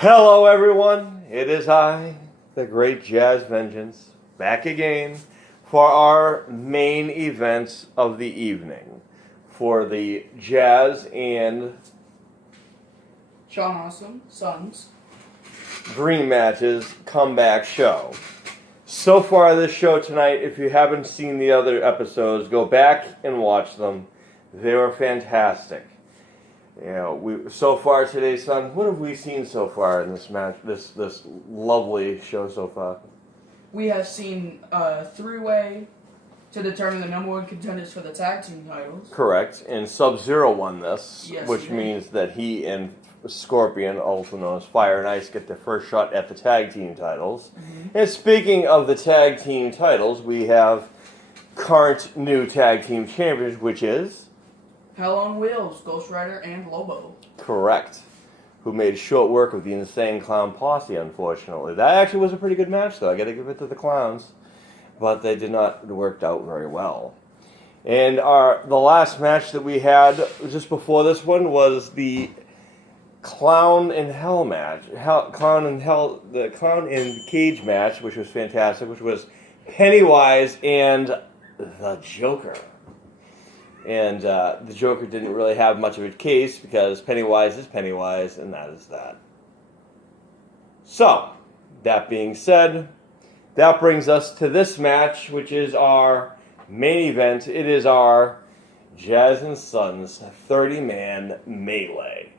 Hello everyone, it is I, the great Jazz Vengeance, back again for our main events of the evening. For the Jazz and Sean Awesome, Sons. Dream Matches comeback show. So far this show tonight, if you haven't seen the other episodes, go back and watch them. They were fantastic. You know, so far today, son, what have we seen so far in this match, this lovely show so far? We have seen a three-way to determine the number one contenders for the tag team titles. Correct. And Sub-Zero won this, Yes, which he did. means that he and Scorpion, also known as Fire and Ice, get their first shot at the tag team titles. Mm-hmm. And speaking of the tag team titles, we have current new tag team champions, which is... Hell on Wheels, Ghost Rider, and Lobo. Correct. Who made short work of the Insane Clown Posse, unfortunately. That actually was a pretty good match, though. I gotta give it to the clowns. But they did not work out very well. And the last match that we had just before this one was the Clown in Hell match. The Clown in Cage match, which was fantastic, which was Pennywise and the Joker. And the Joker didn't really have much of a case because Pennywise is Pennywise, and that is that. So, that being said, that brings us to this match, which is our main event. It is our Jazz and Sons 30-man melee.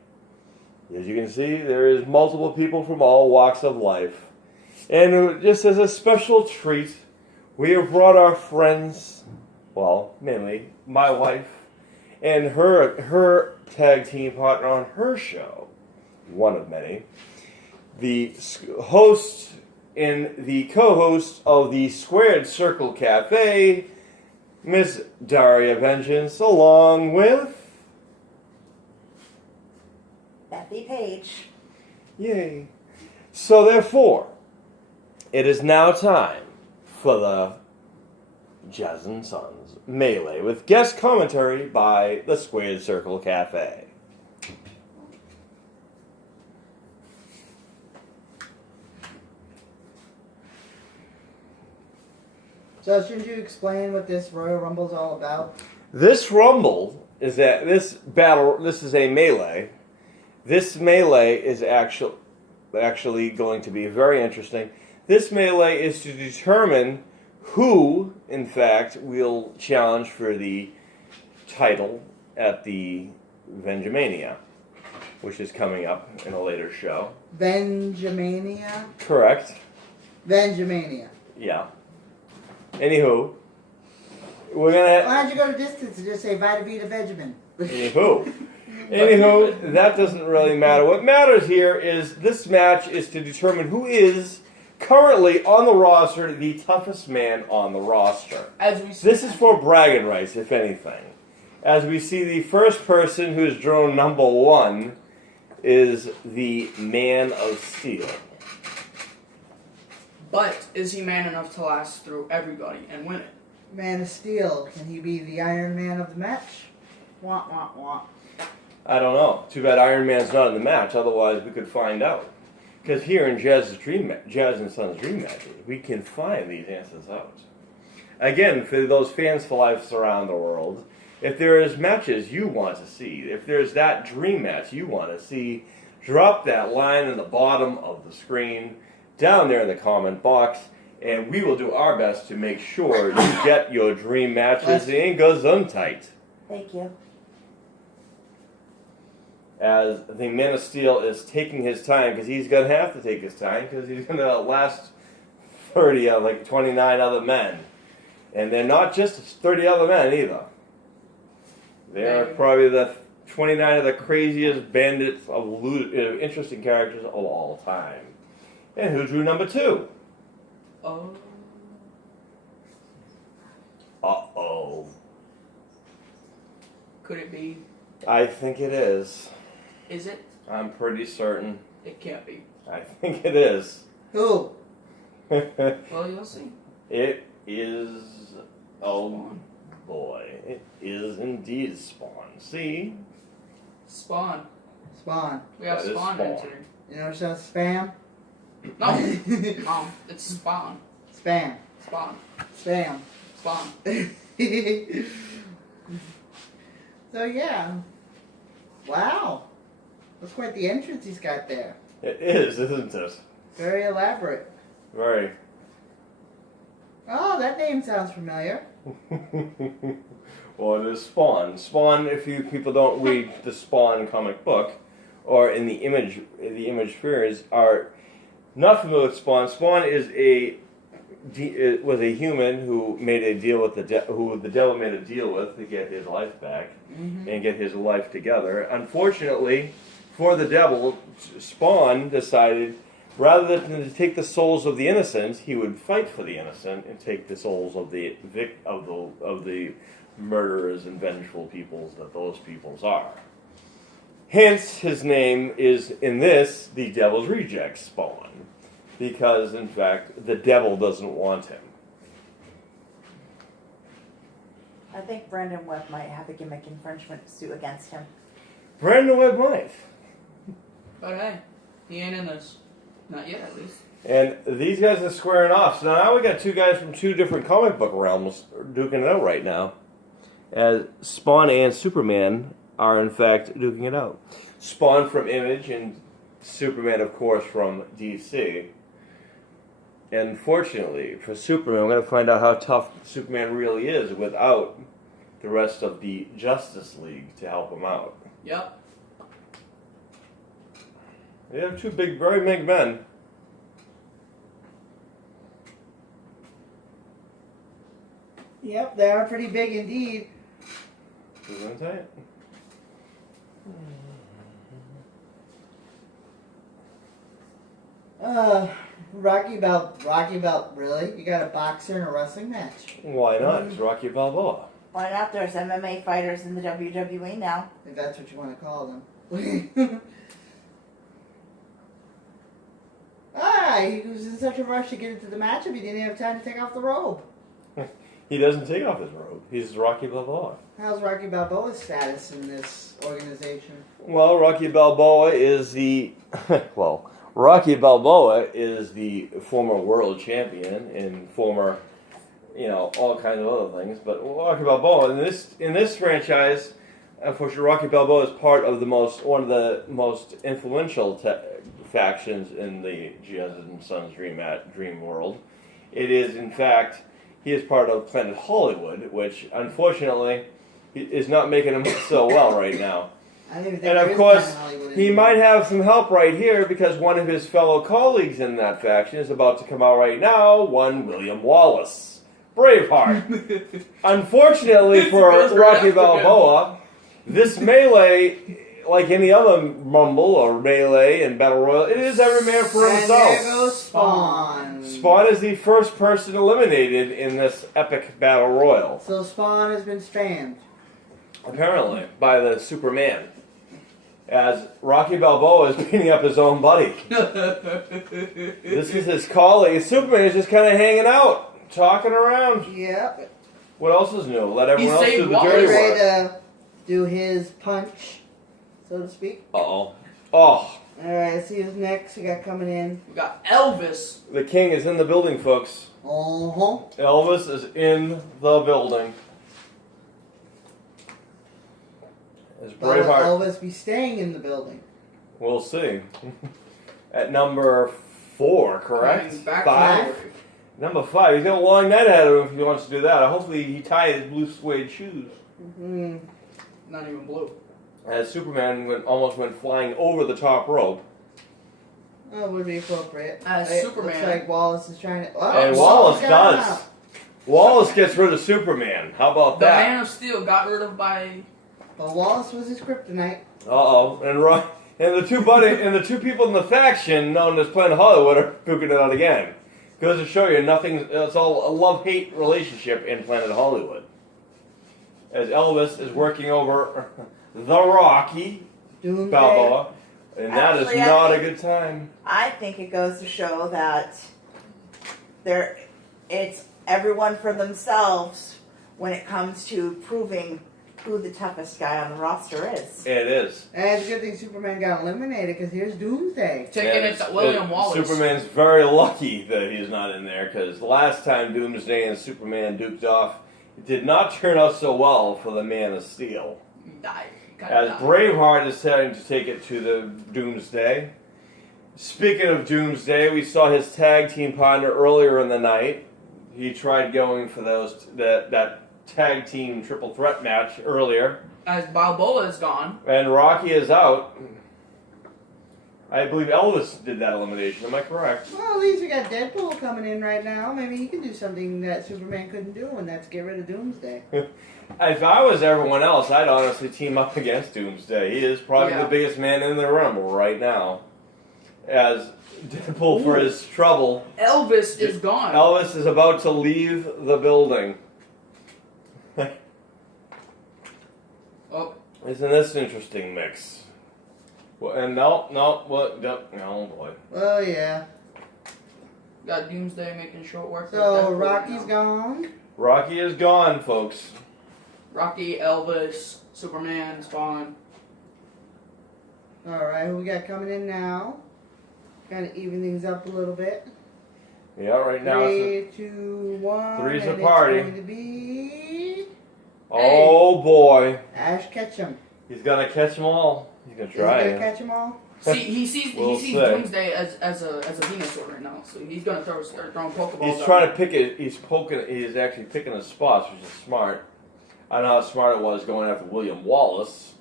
As you can see, there is multiple people from all walks of life. And just as a special treat, we have brought our friends, well, mainly my wife, and her tag team partner on her show, one of many, the host and the co-host of the Squared Circle Cafe, Miss Daria Vengeance, along with... Bethy Page. Yay. So therefore, it is now time for the Jazz and Sons Melee with guest commentary by the Squared Circle Cafe. So shouldn't you explain what this Royal Rumble is all about? This Rumble is that this is a melee. This melee is actually going to be very interesting. This melee is to determine who, in fact, will challenge for the title at the Vengemania, which is coming up in a later show. Vengemania? Correct. Vengemania. Yeah. Anywho, we're gonna... Why don't you go to distance and just say Vita Vita Benjamin? Anywho, that doesn't really matter. What matters here is this match is to determine who is currently on the roster the toughest man on the roster. As we see, This is for bragging rights, if anything. As we see, the first person who is drawn number one is the Man of Steel. but is he man enough to last through everybody and win it? Man of Steel. Can he be the Iron Man of the match? Wah, wah, wah. I don't know. Too bad Iron Man's not in the match, otherwise we could find out. Because here in Jazz and Sons Dream Matches, we can find these answers out. Again, for those fans for life around the world, if there is matches you want to see, if there's that dream match you want to see, drop that line in the bottom of the screen, down there in the comment box, and we will do our best to make sure you get your dream matches in Gesundheit. Thank you. As the Man of Steel is taking his time, because he's going to have to take his time, because he's going to last 30 of like 29 other men. And they're not just 30 other men either. They're probably the 29 of the craziest bandits of interesting characters of all time. And who drew number two? Oh. Uh-oh. Could it be? I think it is. Is it? I'm pretty certain. It can't be. I think it is. Who? Well, you'll see. It is... Oh, boy. It is indeed Spawn. See? Spawn. Spawn. We have That is Spawn Spawn. entering. You know what's spam? No, it's Spawn. Spam. Spawn. Spam. Spawn. So yeah. Wow. That's quite the entrance he's got there. It is, isn't it? Very elaborate. Very. Oh, that name sounds familiar. Well, it is Spawn. Spawn, if you people don't read the Spawn comic book, or in the image spheres, are not familiar with Spawn. Spawn was a human who made a deal with who the devil made a deal with to get his life back and get his life together. Unfortunately, for the devil, Spawn decided rather than to take the souls of the innocent, he would fight for the innocent and take the souls of the murderers and vengeful peoples that those peoples are. Hence, his name is, in this, the Devil's Reject Spawn. Because, in fact, the devil doesn't want him. I think Brandon Webb might have a gimmick infringement suit against him. Brandon Webb might. But hey, he ain't in this. Not yet, at least. And these guys are squaring off. So now we got two guys from two different comic book realms duking it out right now. As Spawn and Superman are, in fact, duking it out. Spawn from Image and Superman, of course, from DC. And fortunately for Superman, we're going to find out how tough Superman really is without the rest of the Justice League to help him out. Yep. They have two very big men. Yep, they are pretty big indeed. Isn't it? Rocky Belt, really? You got a boxer in a wrestling match? Why not? It's Rocky Balboa. Why not? There's MMA fighters in the WWE now. If that's what you want to call them. He was in such a rush to get into the matchup, he didn't have time to take off the robe. He doesn't take off his robe. He's Rocky Balboa. How's Rocky Balboa's status in this organization? Well, Rocky Balboa is the Rocky Balboa is the former world champion and former, all kinds of other things. But Rocky Balboa in this franchise, unfortunately, Rocky Balboa is part of one of the most influential factions in the Jazz and Sons dream world. It is, in fact, he is part of Planet Hollywood, which unfortunately is not making him so well right now. And of course, he might have some help right here because one of his fellow colleagues in that faction is about to come out right now, one William Wallace. Braveheart. Unfortunately for Rocky Balboa, this melee, like any other Rumble or Melee and Battle Royal, it is every man for himself. And there goes Spawn. Spawn is the first person eliminated in this epic Battle Royal. So Spawn has been spammed. Apparently, by the Superman. As Rocky Balboa is beating up his own buddy. This is his colleague. Superman is just kind of hanging out, talking around. Yep. What else is new? Let everyone else saved do the Wallace. dirty Ready work. to do his punch, so to speak. Uh-oh. Oh, Alright, let's see who's next we got coming in. We got Elvis. the king is in the building, folks. Uh-huh. Elvis is in the building. As But will Braveheart, Elvis be staying in the building? we'll see. At number 4, correct? Coming back 5? forward. Number 5. He's got a long night ahead of him if he wants to do that. Hopefully he ties his blue suede shoes. Mm-hmm. Not even blue. As Superman almost went flying over the top rope. That would be appropriate. As It Superman. Looks like Wallace is trying to... Oh, And Wallace got does. out. Wallace gets rid of Superman. How about The that? Man of Steel got rid of by... But Wallace was his kryptonite. Uh-oh. And the two people in the faction known as Planet Hollywood are duking it out again. Goes to show you it's all a love-hate relationship in Planet Hollywood. As Elvis is working over the Rocky Doomsday. Balboa. And that is Actually, not a good time. I think it goes to show that it's everyone for themselves when it comes to proving who the toughest guy on the roster is. It is. And it's a good thing Superman got eliminated because here's Doomsday. Taking it to William Wallace. Superman's very lucky that he's not in there because the last time Doomsday and Superman duked off, it did not turn out so well for the Man of Steel. As Braveheart is starting to take it to the Doomsday. Speaking of Doomsday, we saw his tag team partner earlier in the night. He tried going for that tag team triple threat match earlier. As Balboa is gone. And Rocky is out. I believe Elvis did that elimination. Am I correct? Well, at least we got Deadpool coming in right now. Maybe he can do something that Superman couldn't do, and that's get rid of Doomsday. If I was everyone else, I'd honestly team up against Doomsday. He is probably the biggest man in the Rumble right now. As Deadpool, for his trouble, Elvis is gone. Elvis is about to leave the building. Oh. Isn't this interesting mix? Well, and no, boy. Oh, yeah. Got Doomsday making short work. So, Rocky's gone. Rocky is gone, folks. Rocky, Elvis, Superman, Spawn. Alright, who we got coming in now? Kind of even things up a little bit. Yeah, right now 3, 2, 1. Three's a and party. It's going to be Oh boy, Ash Ketchum. he's gonna catch them all. He's gonna try. Is he it. gonna catch them all? See, he sees We'll he sees see. Doomsday as a Venusaur right now, so he's gonna start throwing Pokeballs. He's trying to pick it. He's actually picking his spots, which is smart. I don't know how smart it was going after William Wallace.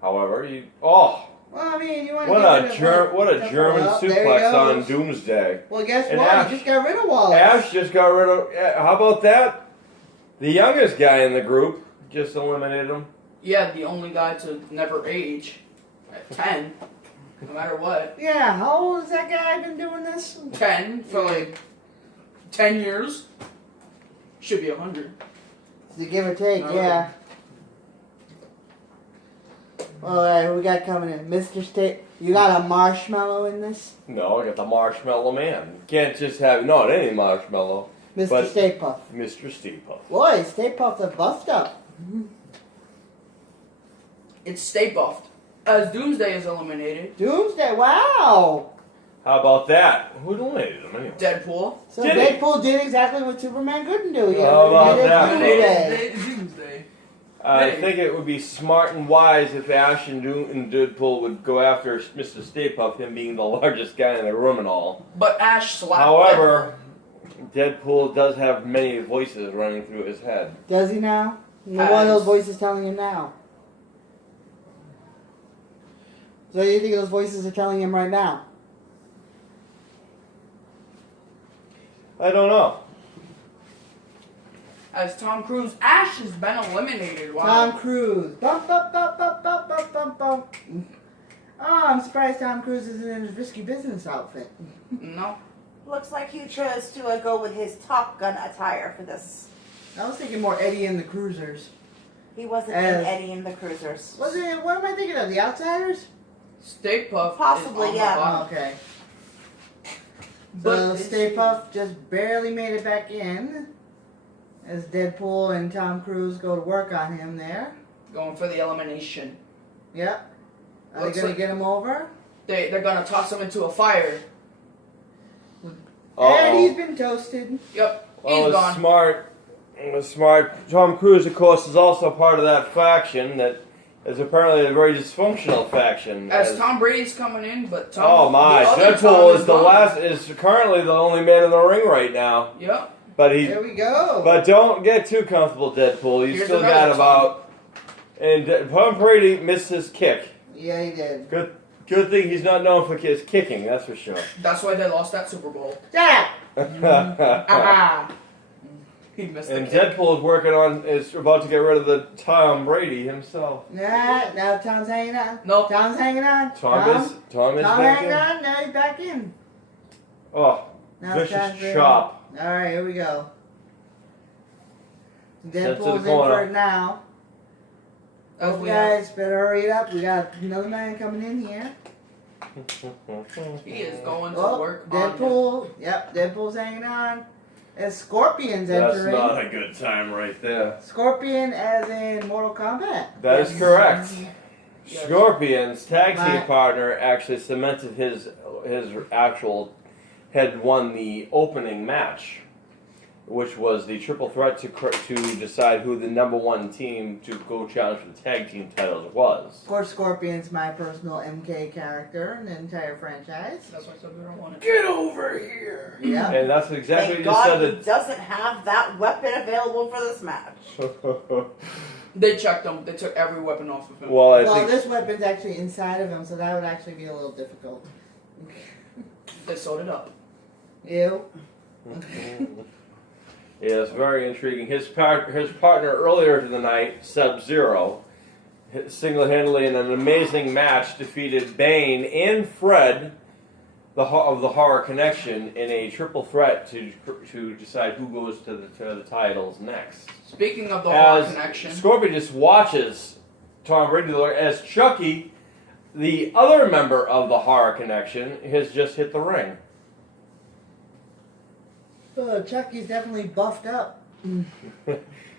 However, Well, I mean, you want to what a German there he suplex on goes. Doomsday. Well, guess And what? Ash- He just got rid of Wallace. Ash just got rid of. How about that? The youngest guy in the group just eliminated him. Yeah, the only guy to never age at 10, no matter what. Yeah, how old has that guy been doing this? 10 for like 10 years. Should be 100. To give or take, No. yeah. Alright, who we got coming in? Mr. State. You got a marshmallow in this? No, I got the Marshmallow Man. You can't just have not any marshmallow. Mr. But- Stay Puff. Mr. Steve Puff. Boy, Stay Puff's a bust up. It's Stay Buffed. As Doomsday is eliminated, Doomsday, wow! How about that? Who eliminated him anyway? Deadpool. So Did he? Deadpool did exactly what Superman couldn't do. He How about eliminated that? Doomsday. Doomsday. I Hey. think it would be smart and wise if Ash and Deadpool would go after Mr. Stay Puff, him being the largest guy in the room and all. But Ash slapped However, Deadpool does have many voices running through his head. Does he now? What are those voices telling him now? So you think those voices are telling him right now? I don't know. As Tom Cruise, Ash has been eliminated. Wow. Tom Cruise. Bump, bump, bump, bump, bump, bump, bump, bump. Oh, I'm surprised Tom Cruise isn't in his risky business outfit. No. Looks like he chose to go with his Top Gun attire for this. I was thinking more Eddie and the Cruisers. He wasn't As- in Eddie and the Cruisers. Was it? What am I thinking of? The Outsiders? Stay Puft. Possibly, is on yeah. The Oh, bottom. okay. But So it's- Stay Puft just barely made it back in. As Deadpool and Tom Cruise go to work on him there. Going for the elimination. Yep. Are Looks they gonna like- get him over? They're gonna toss him into a fire. And he's Uh-oh. been toasted. Yep. Well, He's it's gone. smart. It's smart. Tom Cruise, of course, is also part of that faction that is apparently a very dysfunctional faction. As Tom Brady's coming in, but Tom. Oh my! the other Tom Deadpool is the gone. last. Is currently the only man in the ring right now. Yep. But he. There we go. But don't get too comfortable, Deadpool. You Here's still another got Tom. about. And Tom Brady missed his kick. Yeah, he did. Good thing he's not known for his kicking. That's for sure. That's why they lost that Super Bowl. Shut and Ah. He missed the kick. Deadpool is about to get rid of the Tom Brady himself. Nah, now Tom's hanging on. Nope. Tom's hanging on. Tom is back hanging in. on. Now he's back in. Oh, Now it's time vicious for- chop. Alright, here we go. Sent to the Deadpool's in corner. for it now. As You we guys better hurry it up. We got another man coming in here. He is going to Oh, work on him. Deadpool. Yep, Deadpool's hanging on. As Scorpion's That's entering. not a good time right there. Scorpion as in Mortal Kombat. That is correct. Yes. Scorpion's tag team But- partner actually cemented his actual had won the opening match, which was the triple threat to decide who the number one team to go challenge for the tag team titles was. Of course, Scorpion's my personal MK character in the entire franchise. That's why I said we don't want it. Get over here! Yeah. And that's exactly Thank what you God he said. doesn't have that weapon available for this match. They checked him. They took every weapon off of him. Well, I Well, think this weapon's actually inside of him, so that would actually be a little difficult. They sewed it up. Ew. yeah, it's very intriguing. His partner earlier in the night, Sub-Zero, single-handedly in an amazing match defeated Bane and Fred of the Horror Connection in a triple threat to decide who goes to the titles next. Speaking of the Horror As Connection, Scorpion just watches Tom Brady as Chucky, the other member of the Horror Connection, has just hit the ring. Chucky's definitely buffed up.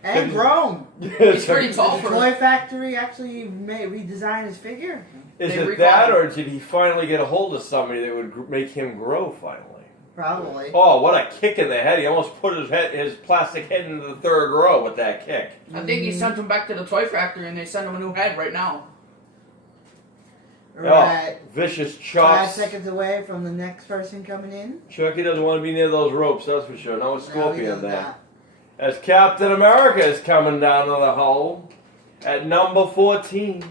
And grown. he's pretty tall The for Toy Factory actually redesigned his figure. Is They it recall that, him. or did he finally get a hold of somebody that would make him grow finally? Probably. Oh, what a kick in the head! He almost put his plastic head into the third row with that kick. I think he sent him back to the toy factory and they sent him a new head right now. Right. Oh, vicious 5 chops. seconds away from the next person coming in. Chucky doesn't want to be near those ropes, that's for sure. No No, he Scorpion does there. not. As Captain America is coming down to the hole at number 14.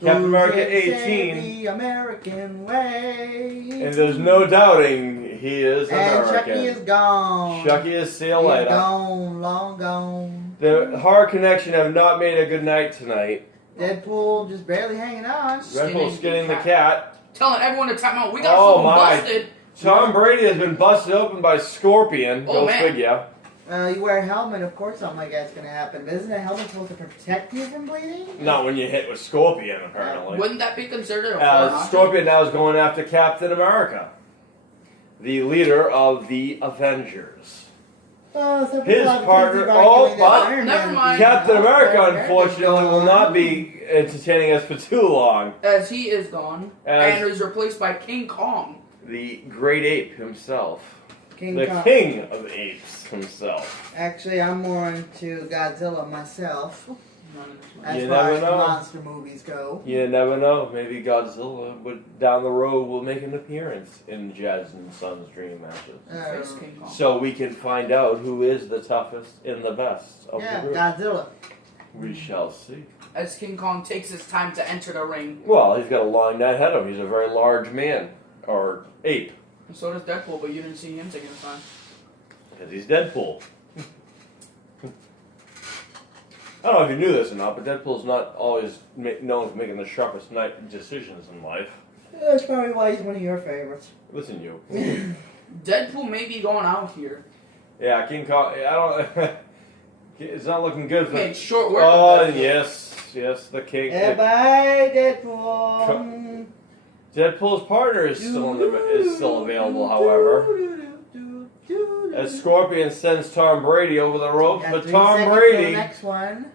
Captain America Who's gonna say 18. the American way. And there's no doubting he is And American. Chucky is gone. Chucky is see you He's later. gone, long gone. The Horror Connection have not made a good night tonight. Deadpool just barely hanging on. Red Bull skinning the cat. Telling everyone to time out. We got Oh, someone my. busted. Tom Brady has been busted open by Scorpion. Oh, Go man. figure. You wear a helmet, of course something like that's going to happen. But isn't a helmet supposed to protect you from bleeding? Not when you hit with Scorpion, apparently. Wouldn't that be considered a foreign object? Scorpion now is going after Captain America, the leader of the Avengers. Oh, some His people have partner- kids arguing oh, that but- Iron never Man- mind. Captain America, America's unfortunately, will gone. not be entertaining us for too long. As he is gone As- and is replaced by King Kong. The great ape himself. King The Kong. king of apes himself. Actually, I'm more into Godzilla myself, as You far never as know. monster movies go. You never know. Maybe Godzilla would down the road will make an appearance in Jazz and Son's dream matches. Face King Kong. So we can find out who is the toughest and the best of Yeah, the group. Godzilla. We shall see. As King Kong takes his time to enter the ring. Well, he's got a long night ahead of him. He's a very large man. Or ape. And so does Deadpool, but you didn't see him taking his time. Because he's Deadpool. I don't know if you knew this or not, but Deadpool's not always known for making the sharpest decisions in life. That's probably why he's one of your favorites. Listen, you. Deadpool may be going out here. Yeah, King Kong. I don't. It's not looking good for. Okay, short work. Oh of Deadpool. yes, the king. Bye, Deadpool. Deadpool's partner is still available, however. As Scorpion sends Tom Brady over the ropes, Got but 3 Tom seconds for Brady. the next one.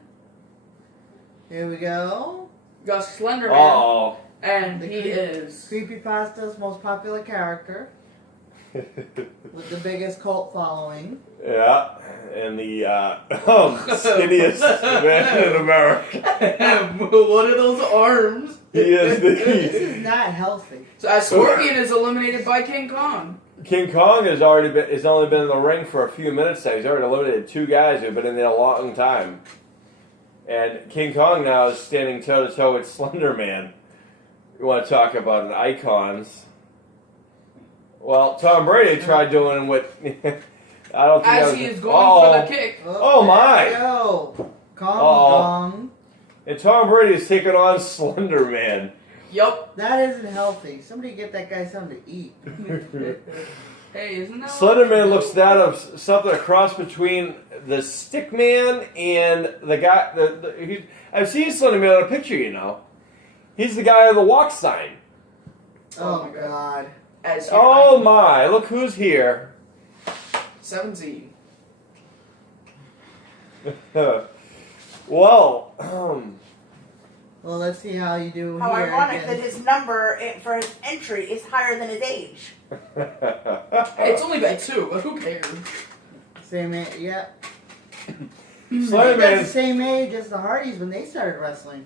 Here we go. Got Slenderman, Uh-oh. and he is. Creepypasta's most popular character with the biggest cult following. Yeah, and the skinniest man in America. What are those arms? He is This the is not healthy. So as Scorpion is eliminated by King Kong. King Kong has only been in the ring for a few minutes now. He's already eliminated 2 guys who've been in there a long time. And King Kong now is standing toe to toe with Slenderman. You want to talk about icons? Well, Tom Brady tried doing what I don't think. As he is going for the kick. Oh, my. There we go. Kong Uh-oh. Kong. And Tom Brady is taking on Slenderman. Yup. That isn't healthy. Somebody get that guy something to eat. Hey, isn't that Slenderman looks that of something a cross between the Stickman and the guy. I've seen Slenderman on a picture, you know. He's the guy on the walk sign. Oh, my God. As Oh my! Look who's here. 17. Well, Well, let's see how you do How here. ironic again. that his number for his entry is higher than his age. Hey, it's only by 2, but who cares? Same age, yeah. Slenderman, That's the same age as the Hardys when they started wrestling.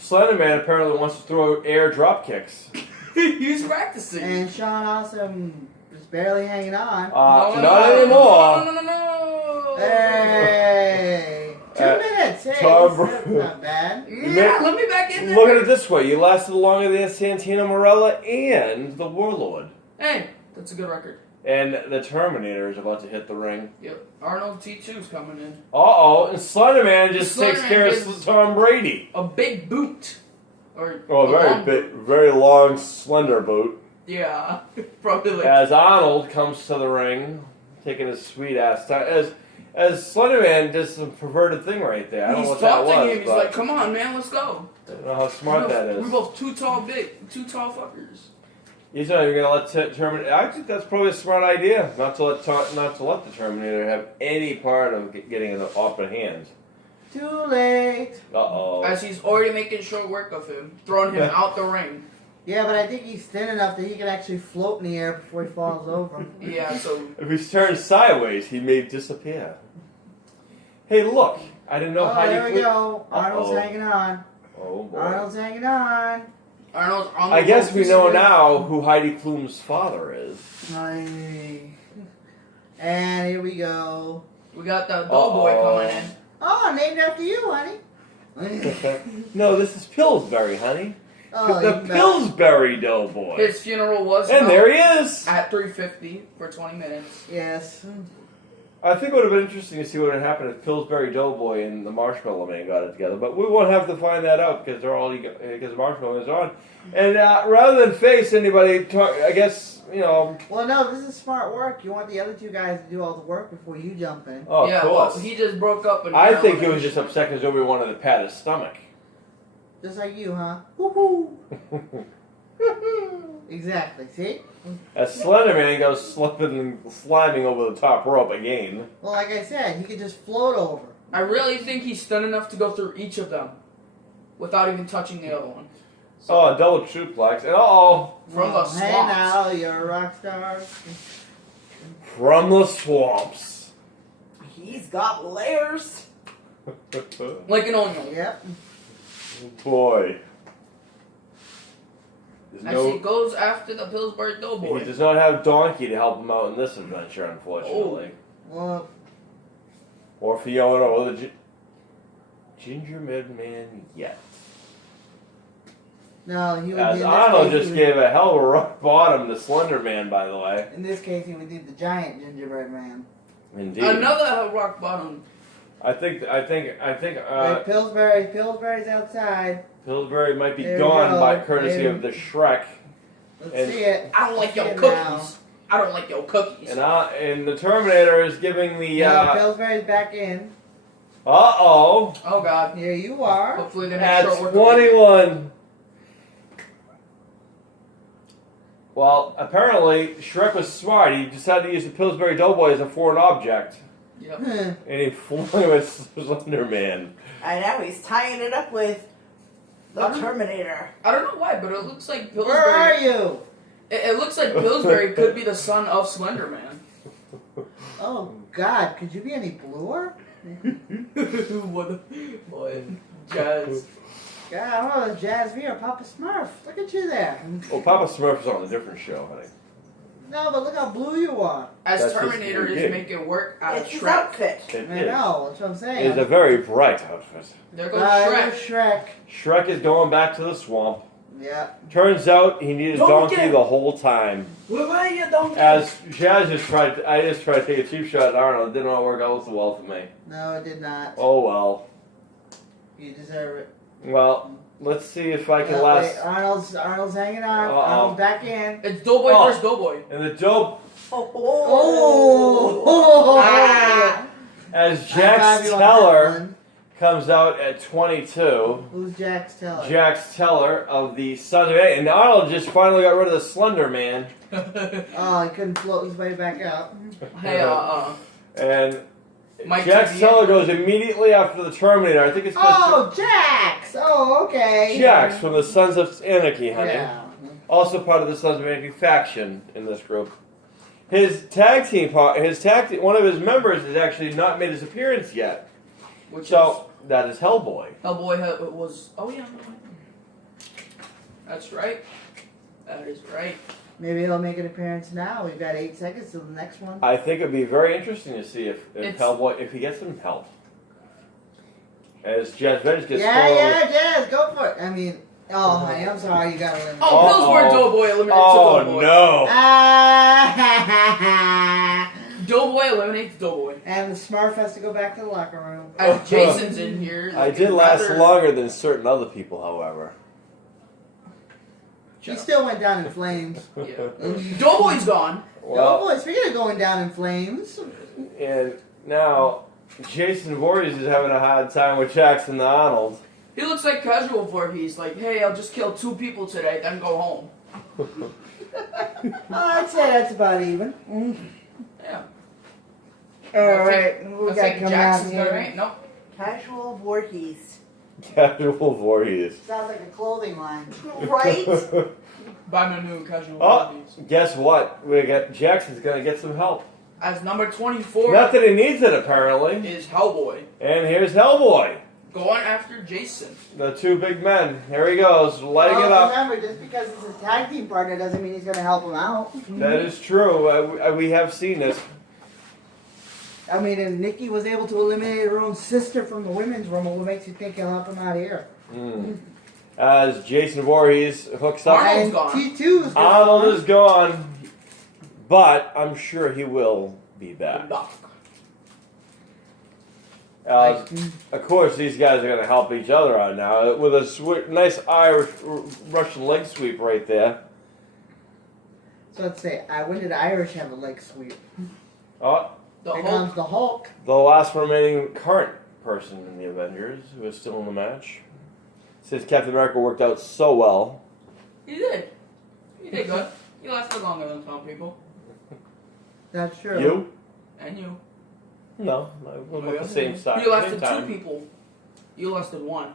Slenderman apparently wants to throw air drop kicks. He's practicing. And Sean Awesome is barely hanging on. Not anymore. No. Hey! 2 minutes! Hey, Tom that's not bad. Yeah, let me back in there. Look at it this way: you lasted longer than Santino Marella and the Warlord. Hey, that's a good record. And the Terminator is about to hit the ring. Yep. Arnold T2's coming in. And Slenderman just takes Slenderman care of gives- Tom Brady. A big boot. Or Oh, a very long big, boot. very long, slender boot. Yeah. Probably like. As Arnold comes to the ring, taking his sweet ass time. As Slenderman does some perverted thing right there. I don't know He's what that taunting was. him. He's but like, "Come on, man, let's go." I don't know how smart that is. We're both two tall fuckers. He's not even gonna let Terminator. I think that's probably a smart idea, not to let the Terminator have any part of getting in the open hands. Too late. As he's already making short work of him, throwing him out the ring. Yeah, but I think he's thin enough that he can actually float in the air before he falls over. Yeah, so If he's turned sideways, he may disappear. Hey, look! I didn't know how there you. we go. Arnold's Uh-oh. hanging on. Oh boy! Arnold's hanging on. Arnold's on the I guess we ropes. know now who Heidi Klum's father is. Aye. And here we go. We got the Doughboy coming in. Oh, named after you, honey. No, this is Pillsbury, honey. Oh, The you bet. Pillsbury Doughboy. His funeral was And held there he is. at 3:50 for 20 minutes. Yes. I think it would have been interesting to see what would happen if Pillsbury Doughboy and the Marshmallow Man got it together, but we won't have to find that out because because Marshmallow is on. And rather than face anybody, I guess Well, no, this is smart work. You want the other two guys to do all the work before you jump in. Oh, yeah, of course. well, he just broke up. And I think he was just upset because nobody wanted to pat his stomach. Just like you, huh? Woohoo! Exactly. See? As Slenderman goes slipping and sliding over the top rope again. Well, like I said, he could just float over. I really think he's stunned enough to go through each of them without even touching the other one. Oh, a double suplex. And From the Hey swamps. now, you're a rock star. from the swamps. He's got layers. Like an onion. Yep. Boy. There's As he goes after the Pillsbury Doughboy. He does not have Donkey to help him out in this adventure, unfortunately. Well, Or Fiona, or the Gingerbread Man yet. no, he would. As in this Arnold case, he just would- gave a hell of a rock bottom to Slender Man, by the way. In this case, he would need the giant gingerbread man. Indeed. Another rock bottom. I think. Wait, Pillsbury's outside. Pillsbury might be There we gone go. by courtzy There- of the Shrek, Let's And- see it. I don't like your See it cookies. now. I don't like your cookies. and the Terminator is giving the. Pillsbury's back in. Oh. Oh God. Here you are. Hopefully they make At short work. 21. Well, apparently Shrek was smart. He decided to use the Pillsbury Doughboy as a foreign object, Yep. and he flew with Slender Man. I know, he's tying it up with the Terminator. I don't know why, but it looks like Pillsbury. Where are you? It looks like Pillsbury could be the son of Slenderman. Oh God, could you be any bluer? what? Jazz. God, oh, Jazz V or Papa Smurf. Look at you there. Well, Papa Smurf is on a different show, honey. No, but look how blue you are. As That's Terminator his is gig. making work out of It's his Shrek. outfit. It I is. know, that's what I'm It saying. is a very bright outfit. There goes There's Shrek. Shrek. Shrek is going back to the swamp. Yeah. Turns out he needed Donkey. Donkey the whole time. Where are you, donkey? As Jazz I just tried to take a cheap shot at Arnold. It did not work out so well for me. No, it did not. Oh well. You deserve it. Well, let's see if I can Yeah, last. wait, Arnold's hanging on. Uh-oh. Arnold's back in. It's Doughboy Oh. versus Doughboy. And the dope, Oh! Ah. as High five Jax you on that Teller one. comes out at 22. Who's Jax Teller? Jax Teller of the Sons of Anarchy. And Arnold just finally got rid of the Slender Man. Oh, he couldn't float his way back up. Hey, And Mike Jax TV. Teller goes immediately after the Terminator. I think it's Oh, Jax! Oh, okay. Jax from the Sons of Anarchy, honey. Yeah. Also part of the Sons of Anarchy faction in this group. His one of his members has actually not made his appearance yet. Which So that is Hellboy. Hellboy was. Oh yeah. That's right. That is right. Maybe he'll make an appearance now. We've got 8 seconds till the next one. I think it'd be very interesting to see if It's- Hellboy, if he gets some help. As Jazz Vengeance gets Yeah, Jazz, go for it. I mean, oh, honey, I'm sorry, you got to eliminate. Oh, Pillsbury Doughboy eliminates Oh Doughboy. no! Doughboy eliminates Doughboy. And the Smurf has to go back to the locker room. As Jason's in here. I like, did last rather- longer than certain other people, however. He still went down in flames. Yeah. Doughboy's gone. Well, Oh boy, speaking of going down in flames. and now Jason Voorhees is having a hard time with Jackson Arnold. He looks like casual Voorhees. Like, hey, I'll just kill 2 people today, then go home. I'd say that's about even. Yeah. Alright, we I got think coming out Jackson's gonna here. make. Nope. Casual Voorhees. Casual Voorhees. Sounds like a clothing line. Right? Buy my new casual Oh, Voorhees. guess what? We got Jackson's gonna get some help. As number 24 Not that he needs it, apparently. is Hellboy. And here's Hellboy. Going after Jason. The 2 big men. Here he goes, lighting it up. Remember, just because it's his tag team partner doesn't mean he's going to help him out. That is true. We have seen this. I mean, and Nikki was able to eliminate her own sister from the women's room. What makes you think he'll help him out here? As Jason Voorhees hooks up. Arnold's And gone. T2's gone. Arnold is gone, but I'm sure he will be back. Of course, these guys are going to help each other out now with a nice Irish Russian leg sweep right there. So let's say, when did Irish have a leg sweep? Oh, The Here Hulk. comes the Hulk. the last remaining current person in the Avengers who is still in the match. Since Captain America worked out so well. He did. He did good. He lasted longer than some people. That's true. You? And you. No, we're about the same size. You lasted same 2 time. people. You lasted 1.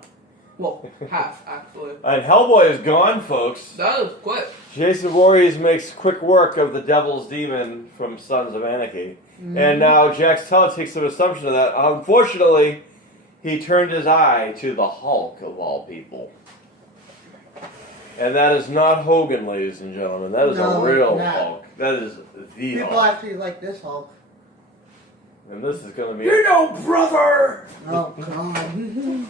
Well, half, actually. And Hellboy is gone, folks. That was quick. Jason Voorhees makes quick work of the Devil's Demon from Sons of Anarchy. And now Jax Teller takes some assumption of that. Unfortunately, he turned his eye to the Hulk, of all people. And that is not Hogan, ladies and gentlemen. That is No, a real it's not. Hulk. That is the People Hulk. actually like this Hulk. And this is going to be... You know, brother! Oh, God.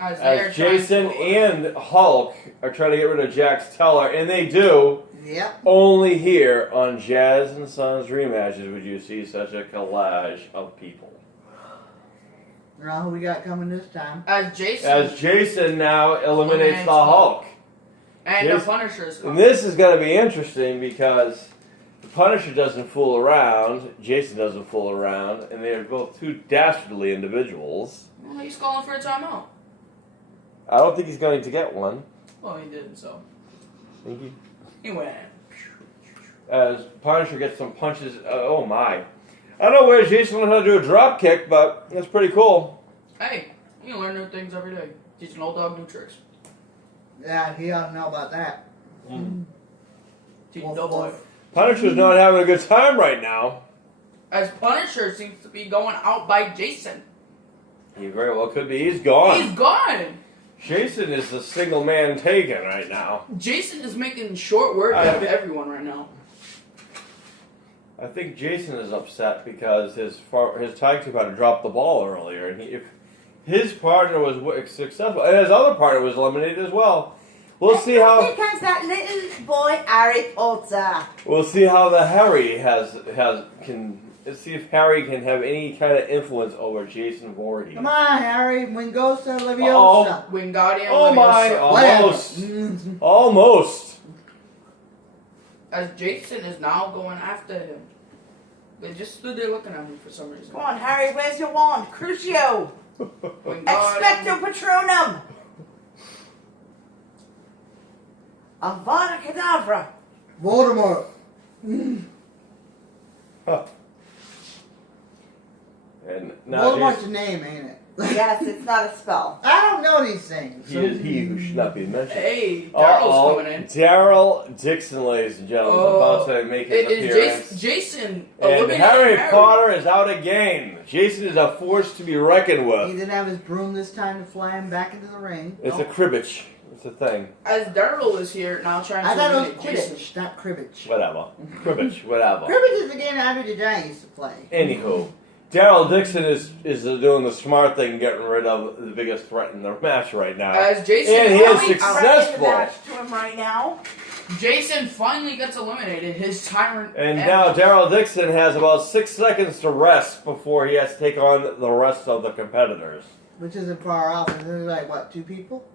As Jason and Hulk are trying to get rid of Jax Teller, and they do... Yep. Only here on Jazz and Sons rematches would you see such a collage of people. Now who we got coming this time? As Jason. As Jason now eliminates the Hulk. And Jason- the Punisher's And coming. this is going to be interesting because the Punisher doesn't fool around, Jason doesn't fool around, and they are both 2 dastardly individuals. Well, he's calling for a timeout. I don't think he's going to get one. Well, he did, so. Think he? He went. As Punisher gets some punches. Oh my. I don't know where Jason learned how to do a drop kick, but that's pretty cool. Hey, you learn new things every day. Teach an old dog new tricks. Yeah, he ought to know about that. Teach Wolf, Doughboy. wolf. Punisher's not having a good time right now. As Punisher seems to be going out by Jason. He very well could be. He's gone. He's gone! Jason is the single man taken right now. Jason is making short work I out of think- everyone right now. I think Jason is upset because his tag team had to drop the ball earlier, and if his partner was successful, and his other partner was eliminated as well. We'll see Here how comes that little boy, Harry Potter. the Harry can. Let's see if Harry can have any kind of influence over Jason Voorhees. Come on, Harry. Wingosa Uh-oh. Leviosa. Wingardium Oh my! Leviosa. Almost. Whatever. Almost. As Jason is now going after him. They just stood there looking at him for some reason. Come on, Harry, where's your wand? Crucio! Expecto Patronum! Avada Kedavra! Voldemort. And now Voldemort's a name, ain't it? Yes, it's not a spell. I don't know these things. he is he who should not be mentioned. Hey, Uh-oh. Daryl's coming in. Daryl Dixon, ladies and gentlemen, is about to make his appearance. Is Jason And eliminating Harry Potter is out again. Jason is a force to be reckoned He with. didn't have his broom this time to fly him back into the ring. It's a cribbage. It's a thing. As Daryl is here now trying to I thought it was eliminate Jason. Quidditch, not cribbage. Whatever. Cribbage. Whatever. Cribbage is the game Andrew DeGiant used to play. Anywho, Daryl Dixon is doing the smart thing, getting rid of the biggest threat in the match right now. As Jason And he is finally- successful. Match to him right now. Jason finally gets eliminated. His tyrant. And now Daryl Dixon has about 6 seconds to rest before he has to take on the rest of the competitors. Which isn't far off. There's like, what, 2 people?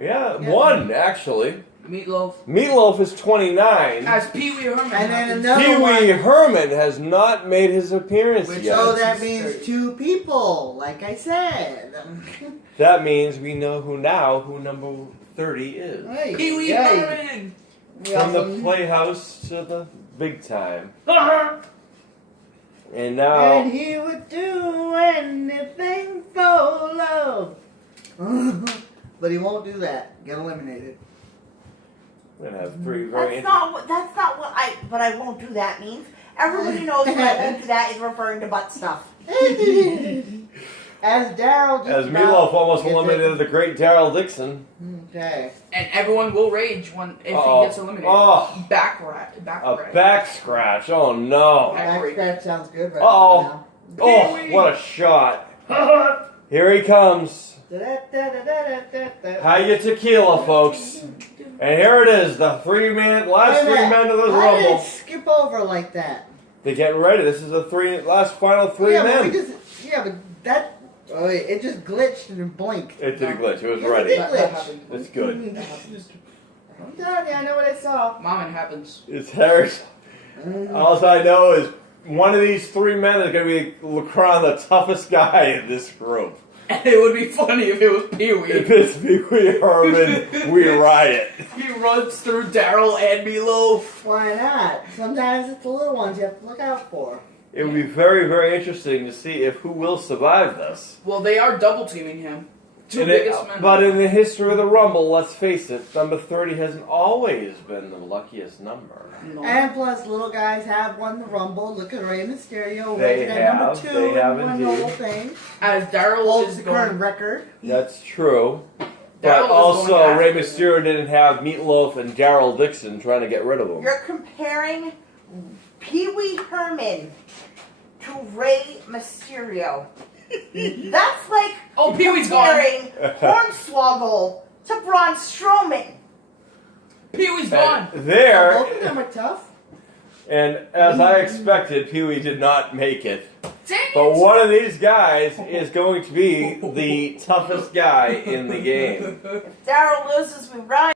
Yeah, Yeah. one actually. Meatloaf. Meatloaf is 29. As Pee Wee Herman. And then happens. another Pee Wee one. Herman has not made his appearance Which- yet. So that means 2 people, like I said. That means we know who number 30 is. Hey, Pee Wee hey. Herman. We From the also- playhouse to the big time. Uh-huh. And now And he would do anything for love. But he won't do that. Get eliminated. we're gonna have 3 very That's not what I won't do that means. Everybody knows what I won't do that is referring to butt stuff. As Daryl just as about Meatloaf almost gets eliminated the great Daryl Dixon. Okay. And everyone will rage if Uh-oh. he gets eliminated. Oh, Back rat. Back a rat. back scratch. Oh no. Back scratch sounds good right Uh-oh. now. Oh, what a shot. Here he comes. Da-da-da-da-da-da-da. Hiya tequila, folks. And here it is, the last Wait a 3 minute. men of this Why did rumble. it skip over like that? They're getting ready. This is the final 3 yeah, men. but that. Oh, wait, it just glitched and blinked. It did a glitch. It was Yes, ready. it That did. happened. It's good. That happens. I'm telling you, I know what I saw. Mom, it happens. It's Harris. All I know is one of these 3 men is going to be crowned the toughest guy in this group. And it would be funny if it was Pee If Wee. it's Pee Wee Herman, we riot. He runs through Daryl and Meatloaf. Why not? Sometimes it's the little ones you have to look out for. It would be very, very interesting to see who will survive this. Well, they are double teaming him. Two In it- biggest men. but in the history of the Rumble, let's face it, number 30 hasn't always been the luckiest number. No. And plus, little guys have won the Rumble. Look at Rey Mysterio, They rated at number have, 2 they have and won the whole indeed. thing. As Daryl Holds is the current going. record. That's true. Daryl But is also, going Rey after Mysterio didn't have Meatloaf and Daryl Dixon trying to get rid of him. You're comparing Pee Wee Herman to Rey Mysterio. That's like Oh, Pee Wee's gone. comparing Hornswoggle to Braun Strowman. Pee Wee's gone. And there, Both of them are tough. and as I expected, Pee Wee did not make it. Dang But it. one of these guys is going to be the toughest guy in the game. If Daryl loses, we ride.